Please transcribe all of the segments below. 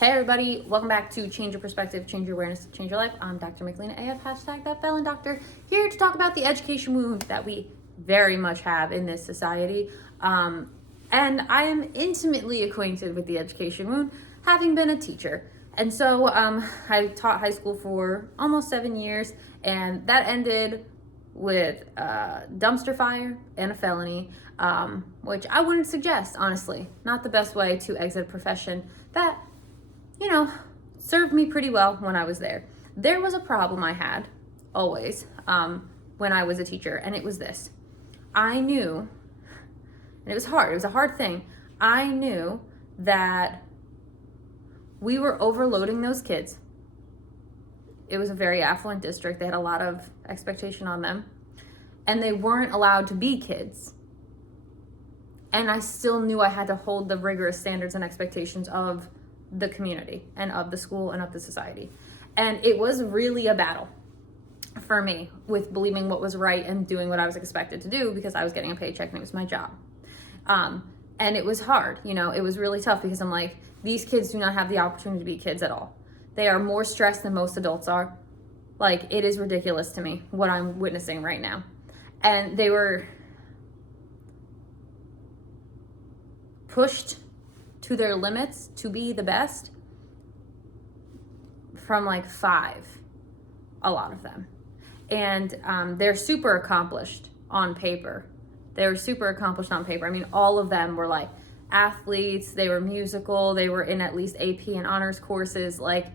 Hey everybody, welcome back to Change Your Perspective, Change Your Awareness, Change Your Life. I'm Dr. Michelina AF, hashtag that felon doctor, here to talk about the education wound that we very much have in this society. And I am intimately acquainted with the education wound, having been a teacher. And so I taught high school for almost 7 years, and that ended with a dumpster fire and a felony, which I wouldn't suggest, honestly. Not the best way to exit a profession that served me pretty well when I was there. There was a problem I had always when I was a teacher, and it was this. I knew, and it was a hard thing. I knew that we were overloading those kids. It was a very affluent district. They had a lot of expectation on them, and they weren't allowed to be kids. And I still knew I had to hold the rigorous standards and expectations of the community and of the school and of the society. And it was really a battle for me with believing what was right and doing what I was expected to do because I was getting a paycheck and it was my job. And it was hard, it was really tough because I'm like, these kids do not have the opportunity to be kids at all. They are more stressed than most adults are. Like, it is ridiculous to me what I'm witnessing right now. And they were pushed to their limits to be the best from like 5, a lot of them. And they're super accomplished on paper. I mean, all of them were like athletes, they were musical, they were in at least AP and honors courses. Like,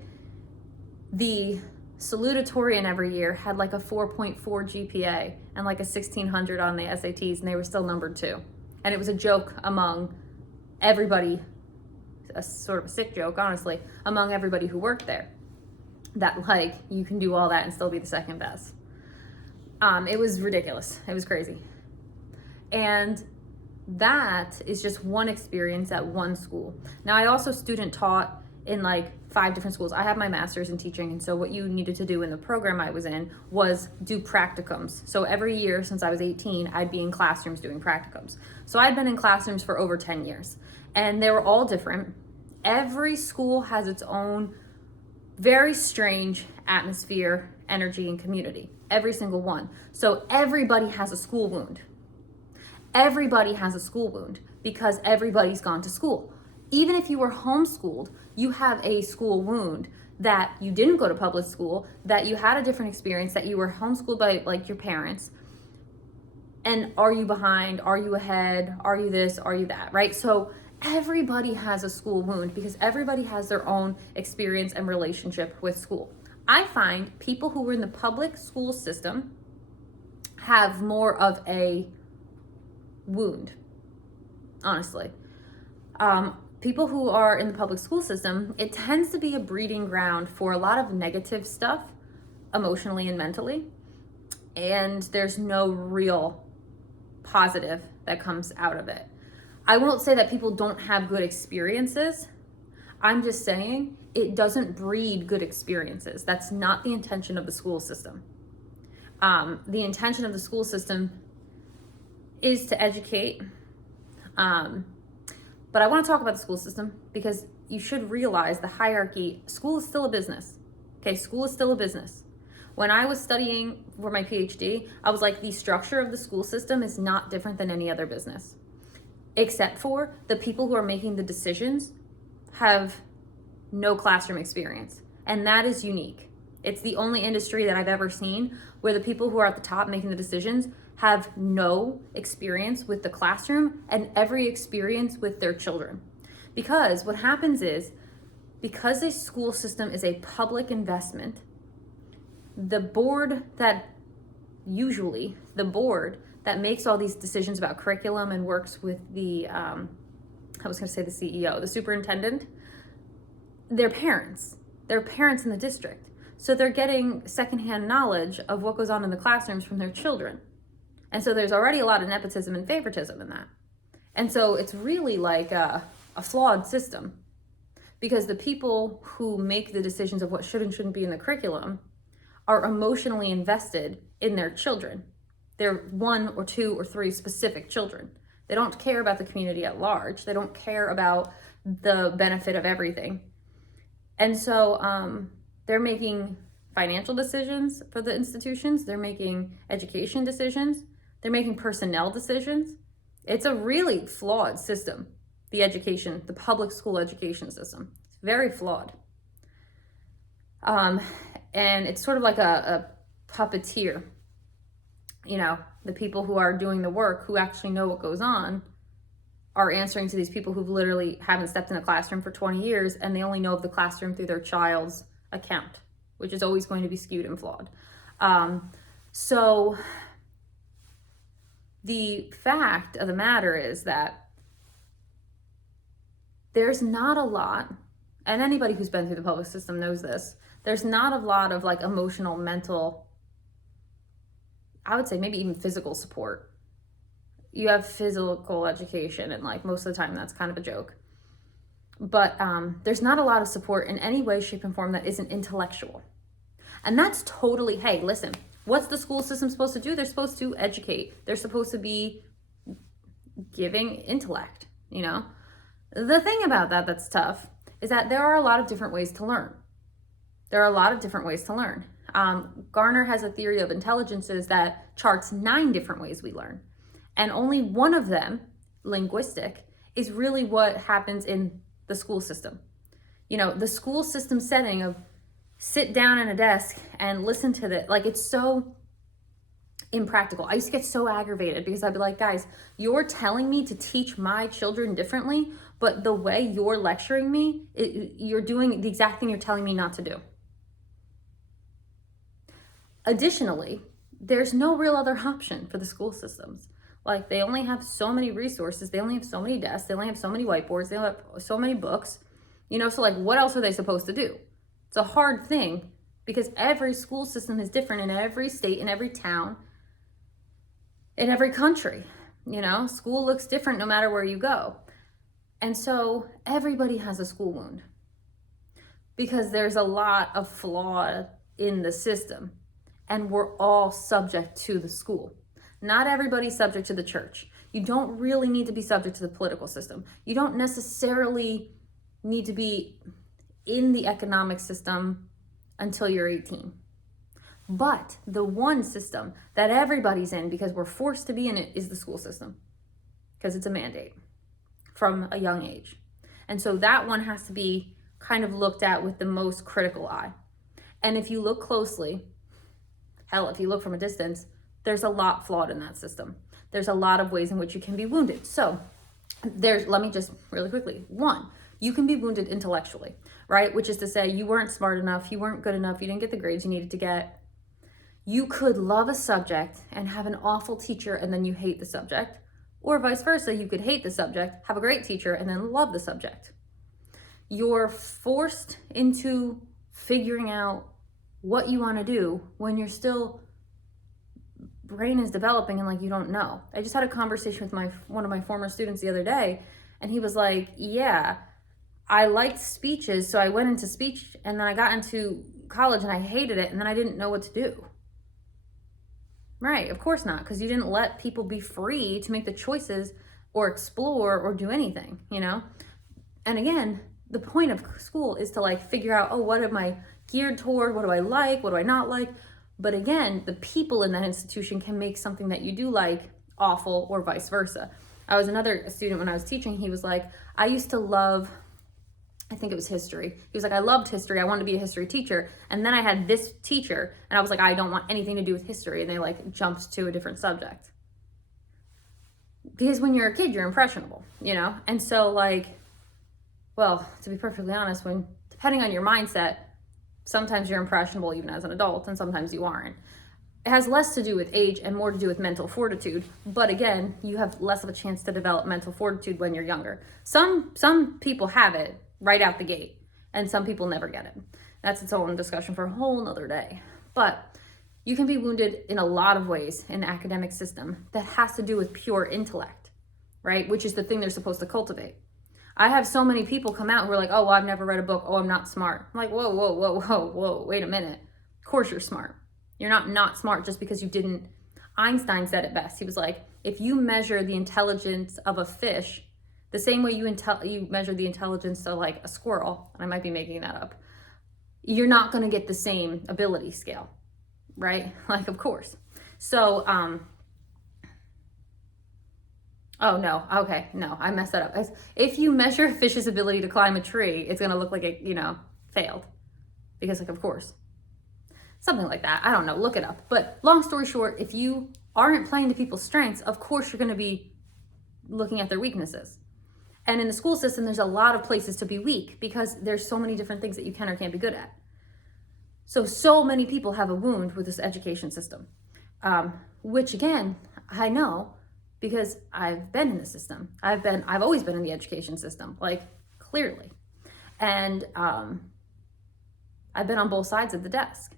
the salutatorian every year had like a 4.4 GPA and like a 1600 on the SATs, and they were still numbered 2. And it was a joke among everybody, a sort of a sick joke, honestly, among everybody who worked there, that like you can do all that and still be the second best. It was ridiculous. It was crazy. And that is just one experience at one school. Now, I also student taught in like 5 different schools. I have my master's in teaching, and so what you needed to do in the program I was in was do practicums. So every year since I was 18, I'd be in classrooms doing practicums. So I'd been in classrooms for over 10 years, and they were all different. Every school has its own very strange atmosphere, energy, and community. Every single one. So everybody has a school wound. Everybody has a school wound because everybody's gone to school. Even if you were homeschooled, you have a school wound that you didn't go to public school, that you had a different experience, that you were homeschooled by like your parents. And are you behind? Are you ahead? Are you this? Are you that? Right? So everybody has a school wound because everybody has their own experience and relationship with school. I find people who were in the public school system have more of a wound, honestly. People who are in the public school system, it tends to be a breeding ground for a lot of negative stuff, emotionally and mentally. And there's no real positive that comes out of it. I won't say that people don't have good experiences. I'm just saying it doesn't breed good experiences. That's not the intention of the school system. The intention of the school system is to educate. But I want to talk about the school system because you should realize the hierarchy. School is still a business. Okay, school is still a business. When I was studying for my PhD, I was like, the structure of the school system is not different than any other business, except for the people who are making the decisions have no classroom experience. And that is unique. It's the only industry that I've ever seen where the people who are at the top making the decisions have no experience with the classroom and every experience with their children. Because what happens is, because a school system is a public investment, the board that makes all these decisions about curriculum and works with the, the CEO, the superintendent, they're parents in the district. So they're getting secondhand knowledge of what goes on in the classrooms from their children. And so there's already a lot of nepotism and favoritism in that. And so it's really like a flawed system because the people who make the decisions of what should and shouldn't be in the curriculum are emotionally invested in their children. They're 1 or 2 or 3 specific children. They don't care about the community at large. They don't care about the benefit of everything. And so they're making financial decisions for the institutions. They're making education decisions. They're making personnel decisions. It's a really flawed system, the public school education system. It's very flawed. And it's sort of like a puppeteer. You know, the people who are doing the work, who actually know what goes on, are answering to these people who literally haven't stepped in a classroom for 20 years, and they only know of the classroom through their child's account, which is always going to be skewed and flawed. So the fact of the matter is that there's not a lot, and anybody who's been through the public system knows this, there's not a lot of like emotional, mental, I would say maybe even physical support. You have physical education, and like most of the time that's kind of a joke. But there's not a lot of support in any way, shape, and form that isn't intellectual. And that's totally, hey, listen, what's the school system supposed to do? They're supposed to educate. They're supposed to be giving intellect, you know? The thing about that that's tough is that there are a lot of different ways to learn. Garner has a theory of intelligences that charts 9 different ways we learn. And only one of them, linguistic, is really what happens in the school system. You know, the school system setting of sit down at a desk and listen to this, like it's so impractical. I used to get so aggravated because I'd be like, guys, you're telling me to teach my children differently, but the way you're lecturing me, you're doing the exact thing you're telling me not to do. Additionally, there's no real other option for the school systems. Like they only have so many resources, they only have so many desks, they only have so many whiteboards, they only have so many books, you know, so like what else are they supposed to do? It's a hard thing because every school system is different in every state, in every town, in every country. You know, school looks different no matter where you go. And so everybody has a school wound because there's a lot of flaw in the system, and we're all subject to the school. Not everybody's subject to the church. You don't really need to be subject to the political system. You don't necessarily need to be in the economic system until you're 18. But the one system that everybody's in, because we're forced to be in it, is the school system, because it's a mandate from a young age. And so that one has to be kind of looked at with the most critical eye. And if you look closely, hell, if you look from a distance, there's a lot flawed in that system. There's a lot of ways in which you can be wounded. So let me just really quickly. 1, you can be wounded intellectually, right? Which is to say you weren't smart enough, you weren't good enough, you didn't get the grades you needed to get. You could love a subject and have an awful teacher and then you hate the subject. Or vice versa, you could hate the subject, have a great teacher, and then love the subject. You're forced into figuring out what you want to do when you're still brain is developing and like you don't know. I just had a conversation with one of my former students the other day, and he was like, yeah, I liked speeches, so I went into speech, and then I got into college and I hated it, and then I didn't know what to do. Right, of course not, because you didn't let people be free to make the choices or explore or do anything, you know? And again, the point of school is to like figure out, oh, what am I geared toward? What do I like? What do I not like? But again, the people in that institution can make something that you do like awful or vice versa. I was another student when I was teaching, he was like, I used to love, I think it was history. He was like, I loved history. I wanted to be a history teacher. And then I had this teacher and I was like, I don't want anything to do with history. And they like jumped to a different subject. Because when you're a kid, you're impressionable, you know? And so like, well, to be perfectly honest, depending on your mindset, sometimes you're impressionable even as an adult and sometimes you aren't. It has less to do with age and more to do with mental fortitude. But again, you have less of a chance to develop mental fortitude when you're younger. Some people have it right out the gate and some people never get it. That's its own discussion for a whole nother day. But you can be wounded in a lot of ways in the academic system that has to do with pure intellect, right? Which is the thing they're supposed to cultivate. I have so many people come out who are like, oh, well, I've never read a book. Oh, I'm not smart. I'm like, whoa, wait a minute. Of course you're smart. You're not smart just because you didn't. Einstein said it best. He was like, if you measure the intelligence of a fish the same way you measure the intelligence of like a squirrel, and I might be making that up, you're not going to get the same ability scale, right? Like, of course. So, oh no, okay, no, I messed that up. If you measure a fish's ability to climb a tree, it's going to look like it, failed. Because, like, of course. Something like that. I don't know, look it up. But long story short, if you aren't playing to people's strengths, of course you're going to be looking at their weaknesses. And in the school system, there's a lot of places to be weak because there's so many different things that you can or can't be good at. So many people have a wound with this education system, which again, I know because I've been in the system. I've always been in the education system, like clearly. And I've been on both sides of the desk.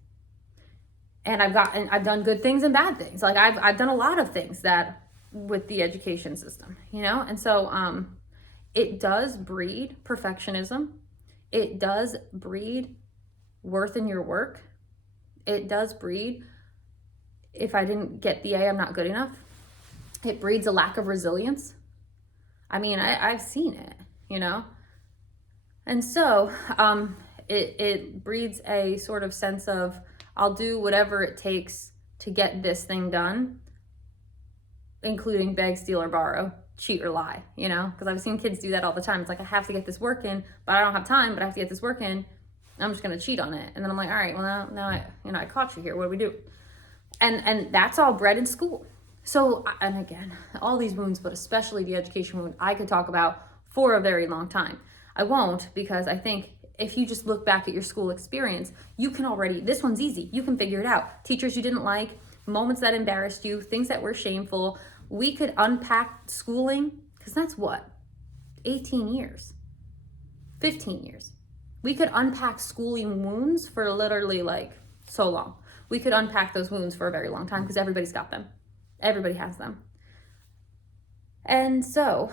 And I've done good things and bad things. Like I've done a lot of things that with the education system, And so it does breed perfectionism. It does breed worth in your work. It does breed, if I didn't get the A, I'm not good enough. It breeds a lack of resilience. I mean, I've seen it, And so it breeds a sort of sense of, I'll do whatever it takes to get this thing done, including beg, steal, or borrow, cheat or lie, because I've seen kids do that all the time. It's like, I have to get this work in, but I don't have time, but I have to get this work in. I'm just going to cheat on it. And then I'm like, all right, well, now I caught you here. What do we do? And that's all bred in school. So, and again, all these wounds, but especially the education wound, I could talk about for a very long time. I won't, because I think if you just look back at your school experience, you can already, this one's easy. You can figure it out. Teachers you didn't like, moments that embarrassed you, things that were shameful. We could unpack schooling, because that's what? 18 years, 15 years. We could unpack schooling wounds for literally like so long. We could unpack those wounds for a very long time because everybody's got them. Everybody has them. And so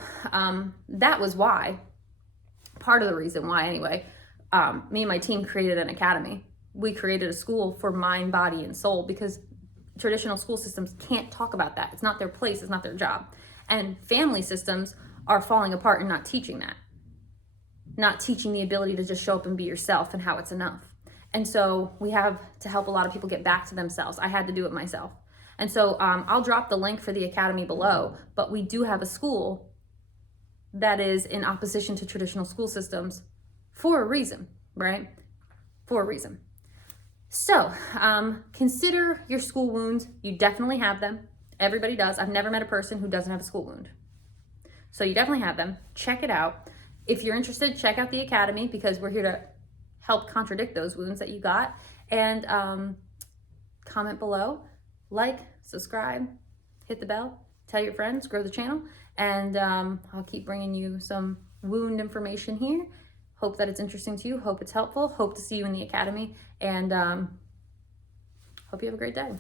that was why, part of the reason why anyway, me and my team created an academy. We created a school for mind, body, and soul because traditional school systems can't talk about that. It's not their place, it's not their job. And family systems are falling apart and not teaching that. Not teaching the ability to just show up and be yourself and how it's enough. And so we have to help a lot of people get back to themselves. I had to do it myself. And so I'll drop the link for the academy below, but we do have a school that is in opposition to traditional school systems for a reason, right? For a reason. So consider your school wounds. You definitely have them. Everybody does. I've never met a person who doesn't have a school wound. So you definitely have them. Check it out. If you're interested, check out the academy because we're here to help contradict those wounds that you got. And comment below, like, subscribe, hit the bell, tell your friends, grow the channel. And I'll keep bringing you some wound information here. Hope that it's interesting to you. Hope it's helpful. Hope to see you in the academy. And hope you have a great day.